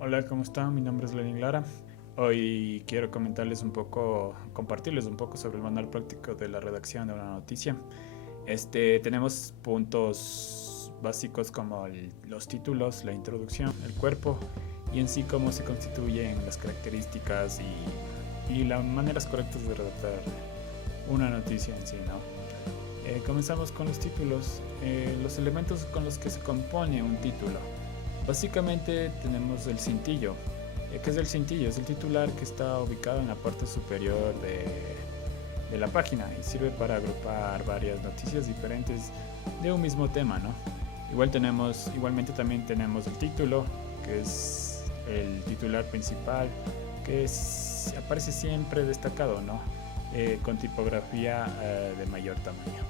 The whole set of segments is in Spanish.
Hola, ¿cómo están? Mi nombre es Lenin Lara. Hoy quiero compartirles un poco sobre el manual práctico de la redacción de una noticia. Tenemos puntos básicos como los títulos, la introducción, el cuerpo y en sí cómo se constituyen las características y las maneras correctas de redactar una noticia en sí, ¿no? Comenzamos con los títulos, los elementos con los que se compone un título. Básicamente tenemos el cintillo. ¿Qué es el cintillo? Es el titular que está ubicado en la parte superior de la página y sirve para agrupar varias noticias diferentes de un mismo tema, ¿no? Igualmente también tenemos el título, que es el titular principal, aparece siempre destacado, ¿no? Con tipografía de mayor tamaño.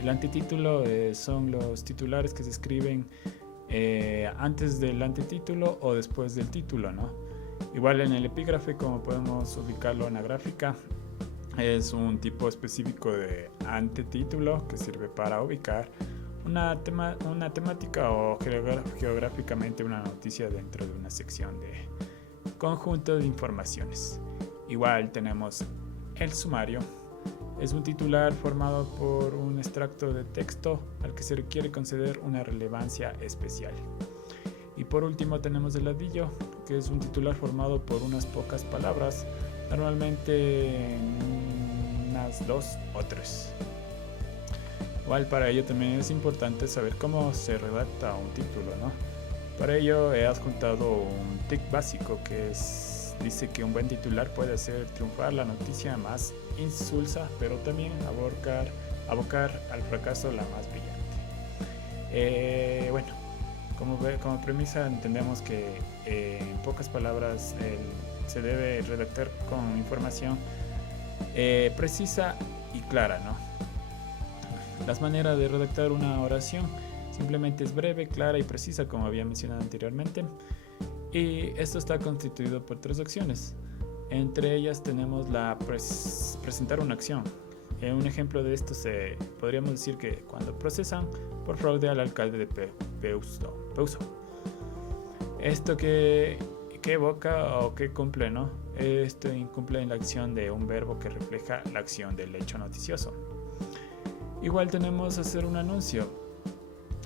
El antitítulo son los titulares que se escriben antes del antetítulo o después del título, ¿no? Igual en el epígrafe, como podemos ubicarlo en la gráfica, es un tipo específico de antetítulo que sirve para ubicar una temática o geográficamente una noticia dentro de una sección de conjunto de informaciones. Igual tenemos el sumario. Es un titular formado por un extracto de texto al que se requiere conceder una relevancia especial. Y por último tenemos el ladillo, que es un titular formado por unas pocas palabras, normalmente unas 2 o 3. Igual para ello también es importante saber cómo se redacta un título, ¿no? Para ello he adjuntado un tic básico dice que un buen titular puede hacer triunfar la noticia más insulsa, pero también abocar al fracaso la más brillante. Bueno, como premisa entendemos que en pocas palabras se debe redactar con información precisa y clara, ¿no? Las maneras de redactar una oración simplemente es breve, clara y precisa, como había mencionado anteriormente. Y esto está constituido por 3 acciones. Entre ellas tenemos presentar una acción. Un ejemplo de esto podríamos decir que cuando procesan por fraude al alcalde de Peuso. Esto que evoca o que cumple, ¿no? Esto incumple en la acción de un verbo que refleja la acción del hecho noticioso. Igual tenemos hacer un anuncio.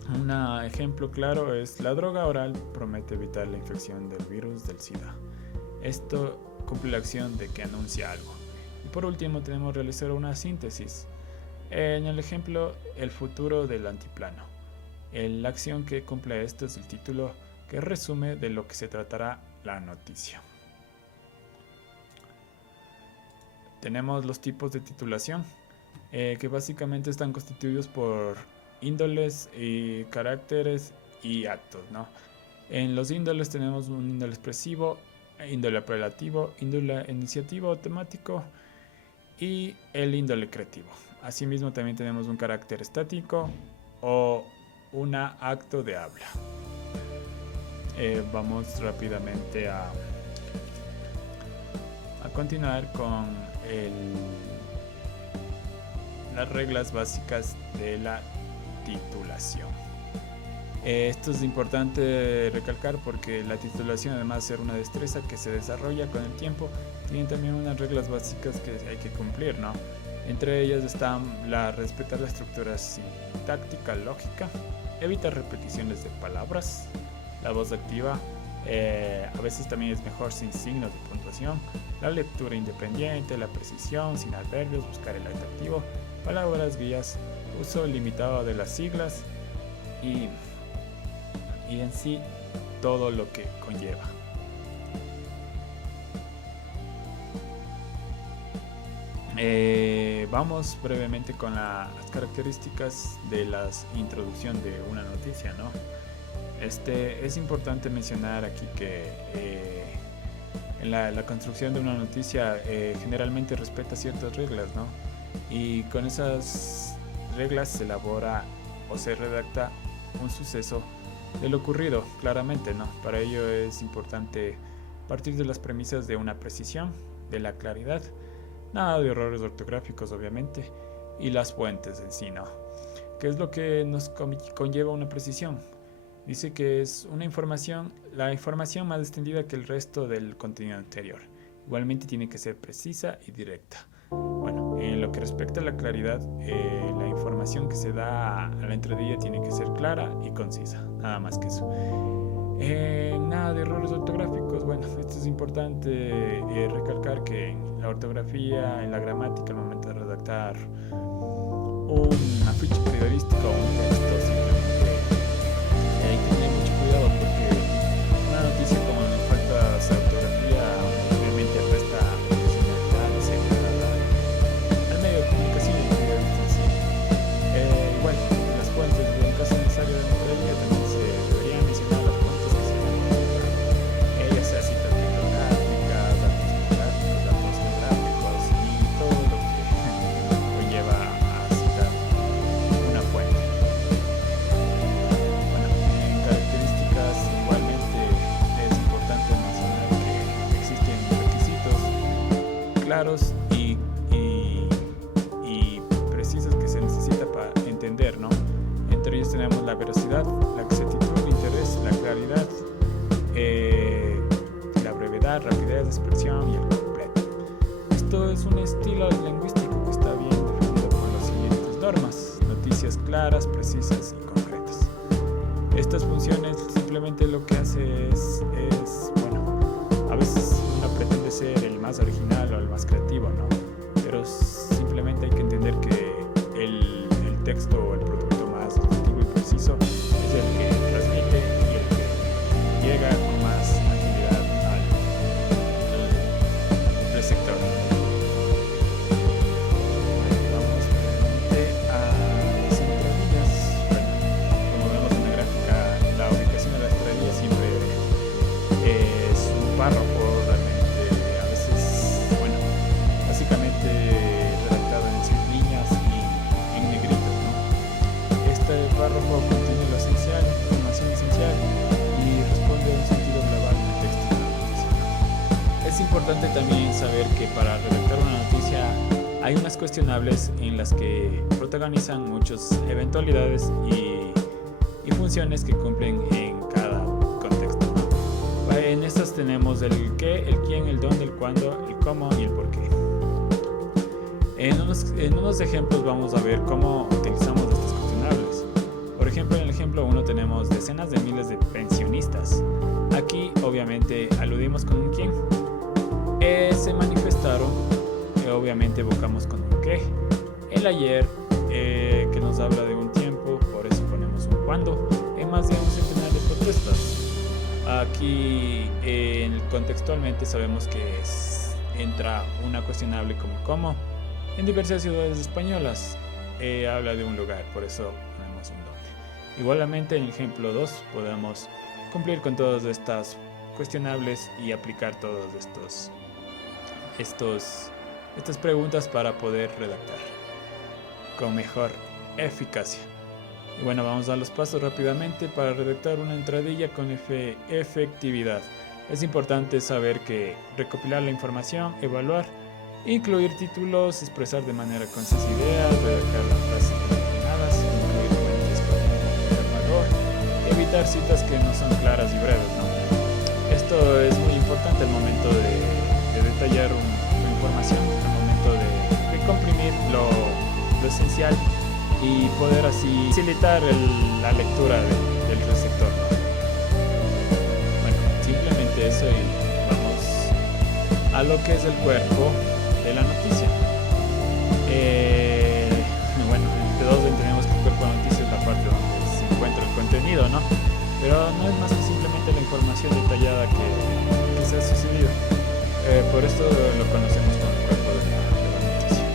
Un ejemplo claro es: la droga oral promete evitar la infección del virus del SIDA. Esto cumple la acción de que anuncia algo. Y por último tenemos realizar una síntesis. En el ejemplo, el futuro del antiplano. La acción que cumple esto es el título, que resume de lo que se tratará la noticia. Tenemos los tipos de titulación, que básicamente están constituidos por índoles y caracteres y actos, ¿no? En los índoles tenemos un índole expresivo, índole apelativo, índole iniciativo o temático y el índole creativo. Asimismo también tenemos un carácter estático o un acto de habla. Vamos rápidamente a continuar con las reglas básicas de la titulación. Esto es importante recalcar porque la titulación, además de ser una destreza que se desarrolla con el tiempo, tiene también unas reglas básicas que hay que cumplir, ¿no? Entre ellas están respetar la estructura sintáctica lógica, evitar repeticiones de palabras, la voz activa, a veces también es mejor sin signos de puntuación, la lectura independiente, la precisión, sin adverbios, buscar el atractivo, palabras guías, uso limitado de las siglas y en sí todo lo que conlleva. Vamos brevemente con las características de la introducción de una noticia, ¿no? Es importante mencionar aquí que en la construcción de una noticia generalmente respeta ciertas reglas, ¿no? Y con esas reglas se elabora o se redacta un suceso de lo ocurrido, claramente, ¿no? Para ello es importante partir de las premisas de una precisión, de la claridad, nada de errores ortográficos, obviamente, y las fuentes en sí, ¿no? ¿Qué es lo que nos conlleva una precisión? Dice que es la información más extendida que el resto del contenido anterior. Igualmente tiene que ser precisa y directa. Bueno, en lo que respecta a la claridad, la información que se da a la entradilla tiene que ser clara y concisa, nada más que eso. Nada de errores ortográficos. Bueno, esto es importante recalcar que en la ortografía, en la gramática, al momento de redactar un afiche periodístico o un texto, simplemente hay que tener mucho cuidado porque una noticia como nos falta de ortografía obviamente resta profesionalidad y seriedad al medio de comunicación y al periodista en sí. Bueno, las fuentes, en caso necesario de entrevista, también se deberían mencionar las fuentes que se deben, ya sea citas bibliográficas, datos bibliográficos, datos geográficos y todo lo que conlleva a citar una fuente. Bueno, en características igualmente es importante mencionar que existen requisitos claros y precisos que se necesita para entender, ¿no? Entre ellos tenemos la veracidad, la exactitud, el interés, la claridad, la brevedad, rapidez de expresión y el completo. Esto es un estilo lingüístico que está bien definido por las siguientes normas: noticias claras, precisas y concretas. Estas funciones simplemente lo que hace es bueno, a veces uno pretende ser el más original o el más creativo, ¿no? Pero simplemente hay que entender que el texto o el producto más objetivo y preciso es el que transmite y el que llega con más agilidad al receptor. Vamos nuevamente a las entradillas. Bueno, como vemos en la gráfica, la ubicación de la entradilla siempre es un párrafo realmente, a veces, bueno, básicamente redactado en 6 líneas y en negrito, ¿no? Este párrafo contiene lo esencial, información esencial y responde a un sentido global del texto de la noticia. Es importante también saber que para redactar una noticia hay unas cuestionables en las que protagonizan muchas eventualidades y funciones que cumplen en cada contexto, ¿no? En estas tenemos el qué, el quién, el dónde, el cuándo, el cómo y el por qué. En unos ejemplos vamos a ver cómo utilizamos estas cuestionables. Por ejemplo, en el ejemplo 1 tenemos decenas de miles de pensionistas. Aquí obviamente aludimos con un quién. Se manifestaron, obviamente evocamos con un qué. El ayer, que nos habla de un tiempo, por eso ponemos un cuándo. En más de un centenar de protestas. Aquí contextualmente sabemos que entra una cuestionable como cómo. En diversas ciudades españolas habla de un lugar, por eso ponemos un dónde. Igualmente en el ejemplo 2 podemos cumplir con todas estas cuestionables y aplicar todos estas preguntas para poder redactar con mejor eficacia. Y bueno, vamos a los pasos rápidamente para redactar una entradilla con efectividad. Es importante saber que recopilar la información, evaluar, incluir títulos, expresar de manera concisa ideas, redactar las frases determinadas, incluir fuentes con mayor valor, evitar citas que no son claras y breves, ¿no? Esto es muy importante al momento de detallar una información, al momento de comprimir lo esencial y poder así facilitar la lectura del receptor, ¿no? Bueno, simplemente eso y vamos a lo que es el cuerpo de la noticia. Bueno, en el 2 entendemos que el cuerpo de la noticia es la parte donde se encuentra el contenido, ¿no? Pero no es más que simplemente la información detallada que se ha sucedido. Por esto lo conocemos como el cuerpo de la noticia.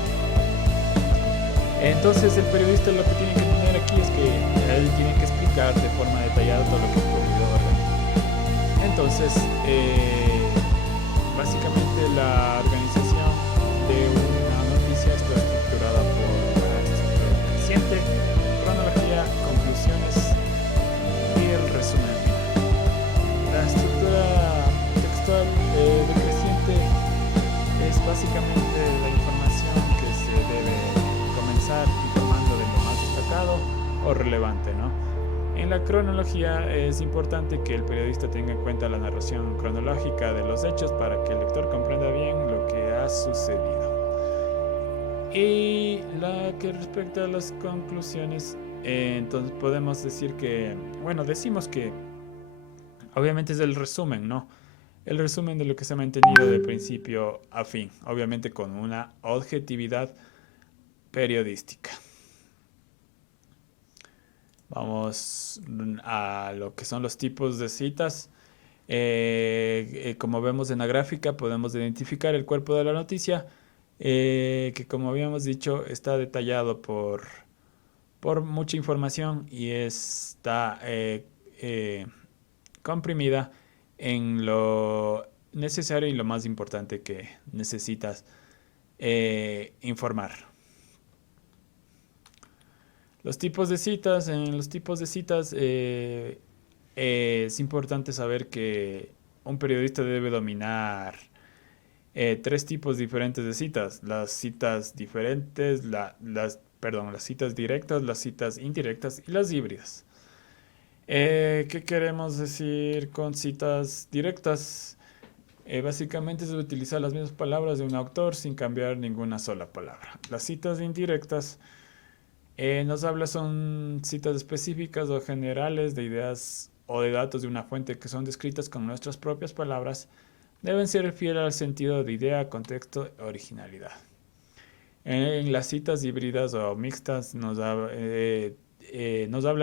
Entonces el periodista lo que tiene que tener aquí es que él tiene que explicar de forma detallada todo lo que ha ocurrido. Entonces, básicamente la organización de una noticia está estructurada por una estructura decreciente, cronología, conclusiones y el resumen final. La estructura textual decreciente es básicamente la información que se debe comenzar informando de lo más destacado o relevante, ¿no? En la cronología es importante que el periodista tenga en cuenta la narración cronológica de los hechos para que el lector comprenda bien lo que ha sucedido. Y la que respecta a las conclusiones, entonces podemos decir que, bueno, decimos que obviamente es el resumen, ¿no? El resumen de lo que se ha mantenido de principio a fin, obviamente con una objetividad periodística. Vamos a lo que son los tipos de citas. Como vemos en la gráfica, podemos identificar el cuerpo de la noticia, que como habíamos dicho, está detallado por mucha información y está comprimida en lo necesario y lo más importante que necesitas informar. Los tipos de citas, en los tipos de citas es importante saber que un periodista debe dominar tres tipos diferentes de citas. Las citas diferentes, las citas directas, las citas indirectas y las híbridas. ¿Qué queremos decir con citas directas? Básicamente es utilizar las mismas palabras de un autor sin cambiar ninguna sola palabra. Las citas indirectas son citas específicas o generales de ideas o de datos de una fuente que son descritas con nuestras propias palabras. Deben ser fieles al sentido de idea, contexto e originalidad. En las citas híbridas o mixtas nos habla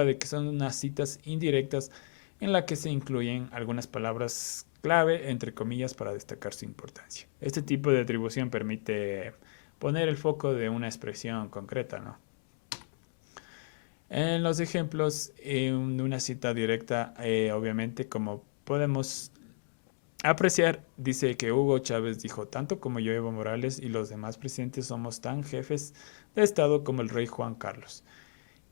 de que son unas citas indirectas en las que se incluyen algunas palabras clave, entre comillas, para destacar su importancia. Este tipo de atribución permite poner el foco de una expresión concreta, ¿no? En los ejemplos de una cita directa, obviamente, como podemos apreciar, dice que Hugo Chávez dijo, tanto como yo, Evo Morales y los demás presidentes somos tan jefes de Estado como el rey Juan Carlos.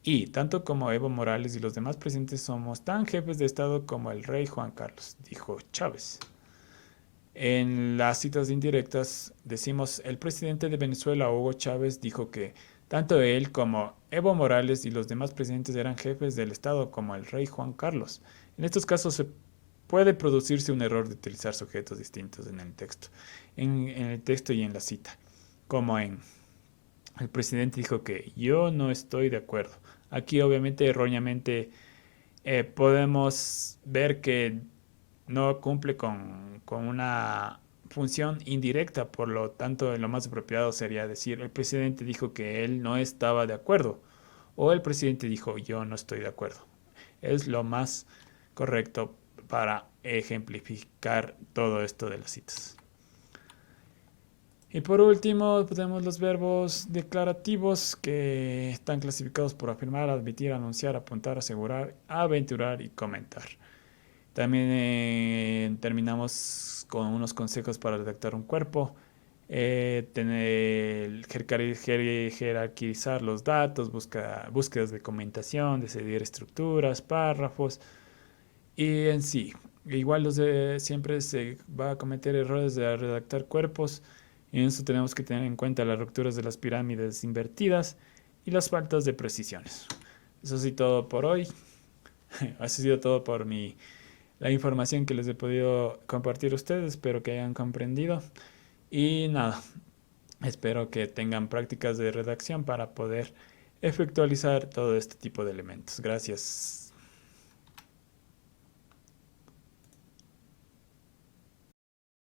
Y tanto como Evo Morales y los demás presidentes somos tan jefes de Estado como el rey Juan Carlos, dijo Chávez. En las citas indirectas decimos, el presidente de Venezuela, Hugo Chávez, dijo que tanto él como Evo Morales y los demás presidentes eran jefes del Estado como el rey Juan Carlos. En estos casos se puede producirse un error de utilizar sujetos distintos en el texto, en el texto y en la cita, como en el presidente dijo que yo no estoy de acuerdo. Aquí obviamente erróneamente podemos ver que no cumple con una función indirecta, por lo tanto lo más apropiado sería decir el presidente dijo que él no estaba de acuerdo o el presidente dijo yo no estoy de acuerdo. Es lo más correcto para ejemplificar todo esto de las citas. Y por último tenemos los verbos declarativos que están clasificados por afirmar, admitir, anunciar, apuntar, asegurar, aventurar y comentar. También terminamos con unos consejos para redactar un cuerpo, jerarquizar los datos, búsquedas de comentación, decidir estructuras, párrafos y en sí. Igual siempre se va a cometer errores de redactar cuerpos. En eso tenemos que tener en cuenta las rupturas de las pirámides invertidas y las faltas de precisiones. Eso sí todo por hoy. Ha sido todo por la información que les he podido compartir a ustedes. Espero que hayan comprendido. Y nada, espero que tengan prácticas de redacción para poder efectualizar todo este tipo de elementos. Gracias.